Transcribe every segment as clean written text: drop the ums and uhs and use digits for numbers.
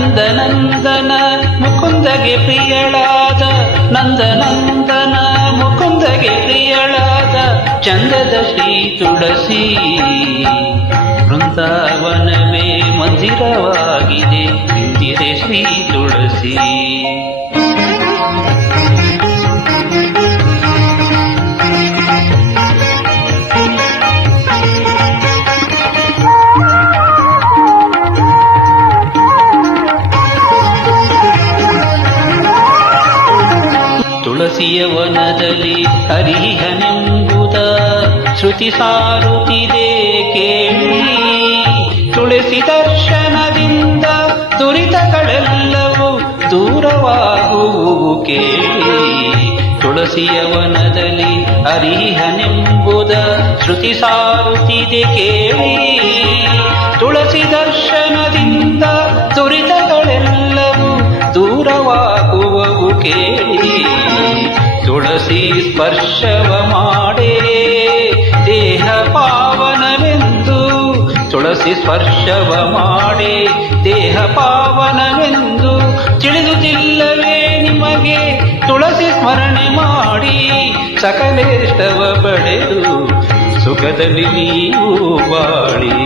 ನಂದನಂದನ ಮುಕುಂದಗೆ ಪ್ರಿಯಳಾದ ನಂದನಂದನ ಮುಕುಂದಗೆ ಪ್ರಿಯಳಾದ ಚಂದದ ಶ್ರೀ ತುಳಸಿ ಬೃಂದಾವನವೇ ಮಂದಿರವಾಗಿದೆ ಇಂದಿರೆ ಶ್ರೀ ತುಳಸಿ. ತುಳಸಿಯ ವನದಲ್ಲಿ ಹರಿಹನೆಂಬುದ ಶ್ರುತಿ ಸಾರುತ್ತಿದೆ ಕೇಳಿ, ತುಳಸಿ ದರ್ಶನದಿಂದ ದುರಿತಗಳೆಲ್ಲವೂ ದೂರವಾಗುವು ಕೇಳಿ. ತುಳಸಿಯ ವನದಲ್ಲಿ ಹರಿಹನೆಂಬುದ ಶ್ರುತಿ ಸಾರುತ್ತಿದೆ ಕೇಳಿ, ತುಳಸಿ ದರ್ಶನದಿಂದ ದುರಿತಗಳೆಲ್ಲವೂ ದೂರವಾಗುವವು ಕೇಳಿ. ತುಳಸಿ ಸ್ಪರ್ಶವ ಮಾಡೇ ದೇಹ ಪಾವನವೆಂದು, ತುಳಸಿ ಸ್ಪರ್ಶವ ಮಾಡೇ ದೇಹ ಪಾವನವೆಂದು ತಿಳಿದುದಿಲ್ಲವೇ ನಿಮಗೆ? ತುಳಸಿ ಸ್ಮರಣೆ ಮಾಡಿ ಸಕಲೇಷ್ಟವ ಪಡೆದು ಸುಖದಲ್ಲಿ ನೀವು ಬಾಳಿ.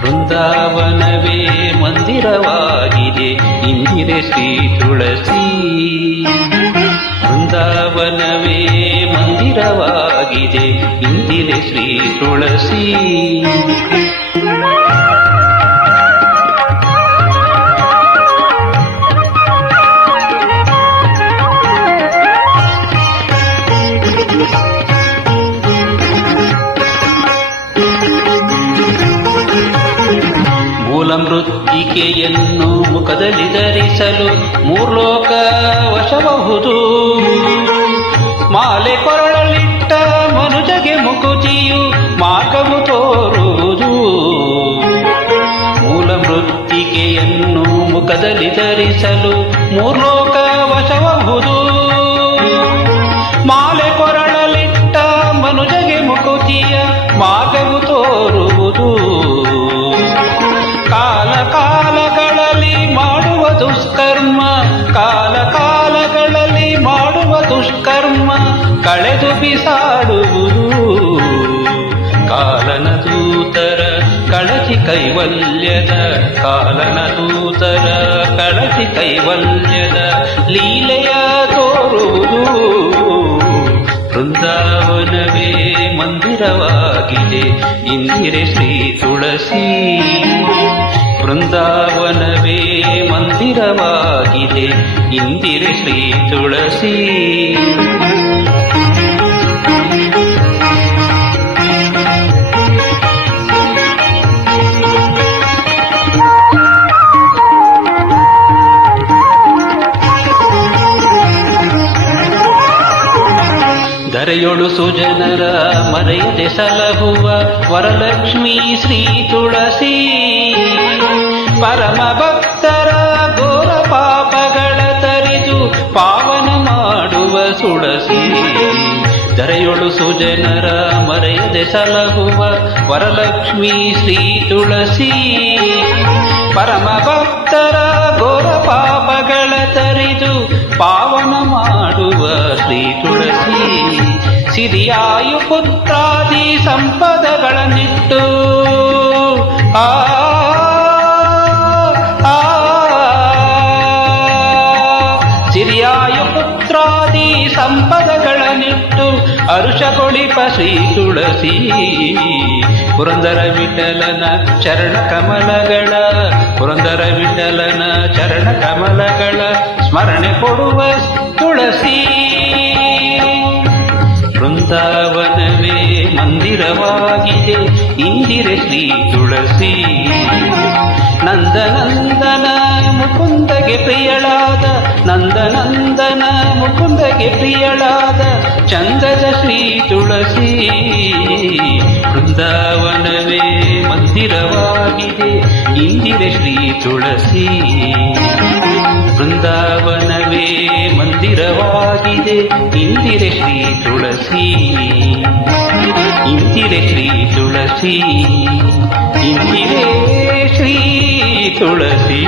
ಬೃಂದಾವನವೇ ಮಂದಿರವಾಗಿದೆ ಇಂದಿರೆ ಶ್ರೀ ತುಳಸಿ. ಬೃಂದಾವನವೇ ಮಂದಿರವಾಗಿದೆ ಇಂದಿರೆ ಶ್ರೀ ತುಳಸಿ. ಮೂಲ ಮೃತ್ತಿಕೆಯನ್ನು ಮುಖದಲ್ಲಿ ಧರಿಸಲು ಮೂರ್ಲೋಕ ವಶಬಹುದು. ಮಾಲೆ ಕೊರಳಲಿಟ್ಟ ಮನುಜಗೆ ಮುಕುತಿಯು ಮಾರ್ಗವು ತೋರುವುದು. ಮೂಲ ಮೃತ್ತಿಕೆಯನ್ನು ಮುಖದಲ್ಲಿ ಧರಿಸಲು ಮೂರ್ಲೋಕ ವಶಬಹುದು. ಮಾಲೆ ಕೊರಳಲಿಟ್ಟ ಮನುಜಗೆ ಮುಕುತಿಯ ಮಾರ್ಗವು ತೋರುವುದು. ಕಾಲ ಕಾಲಗಳಲ್ಲಿ ಮಾಡುವ ದುಷ್ಕರ್ಮ, ಕಾಲ ಕಾಲಗಳಲ್ಲಿ ಮಾಡುವ ದುಷ್ಕರ್ಮ ಕಳೆದು ಬಿಸಾಡುವುದು. ಕಾಲನ ದೂತರ ಕಳಚಿ ಕೈವಲ್ಯದ, ಕಾಲನ ದೂತರ ಕಳಚಿ ಕೈವಲ್ಯದ ಲೀಲೆಯ ತೋರುವುದು. ಬೃಂದಾವನವೇ ಮಂದಿರವಾಗಿದೆ ಇಂದಿರೆ ಶ್ರೀ ತುಳಸಿ. ಬೃಂದಾವನವೇ ಮಂದಿರವಾಗಿದೆ ಇಂದಿರೆ ಶ್ರೀ ತುಳಸಿ. ಧರೆಯೊಳು ಸುಜನರ ಮರೆಯದೆ ಸಲಹುವ ವರಲಕ್ಷ್ಮೀ ಶ್ರೀ ತುಳಸಿ. ಪರಮ ಭಕ್ತರ ಘೋರ ಪಾಪಗಳ ತರಿದು ಪಾವನ ಮಾಡುವ ತುಳಸಿ. ಧರೆಯೊಳು ಸುಜನರ ಮರೆಯದೆ ಸಲಹುವ ವರಲಕ್ಷ್ಮೀ ಶ್ರೀ ತುಳಸಿ. ಪರಮ ಭಕ್ತರ ಘೋರ ಪಾಪಗಳ ತರಿದು ಪಾವನ ಮಾಡುವ ಶ್ರೀ ತುಳಸಿ. ಸಿರಿಯಾಯು ಪುತ್ರಾದಿ ಸಂಪದಗಳನ್ನಿಟ್ಟು ಸಿರಿಯಾಯು ಪುತ್ರಾದಿ ಸಂಪದಗಳನ್ನಿಟ್ಟು ಅರುಷಗೊಳಿಪ ಶ್ರೀ ತುಳಸಿ. ಪುರಂದರ ವಿಠಲನ ಚರಣ ಕಮಲಗಳ, ಪುರಂದರ ವಿಠಲನ ಚರಣ ಕಮಲಗಳ ಸ್ಮರಣೆ ಕೊಡುವ ತುಳಸಿ. ಬೃಂದಾವನವೇ ಮಂದಿರವಾಗಿದೆ ಇಂದಿರೆ ಶ್ರೀ ತುಳಸಿ. ನಂದನಂದನ ಮುಕುಂದಗೆ ಪ್ರಿಯಳಾದ, ನಂದನಂದನ ಮುಕುಂದಗೆ ಪ್ರಿಯಳಾದ ಚಂದದ ಶ್ರೀ ತುಳಸಿ. ಬೃಂದಾವನವೇ ಮಂದಿರವಾಗಿದೆ ಇಂದಿರೆ ಶ್ರೀ ತುಳಸಿ. ಬೃಂದಾವನವೇ ಮಂದಿರ ಮಂದಿರವಾಗಿದೆ ಇಂದಿರೆ ಶ್ರೀ ತುಳಸಿ, ಇಂದಿರೆ ಶ್ರೀ ತುಳಸಿ, ಇಂದಿರೆ ಶ್ರೀ ತುಳಸಿ.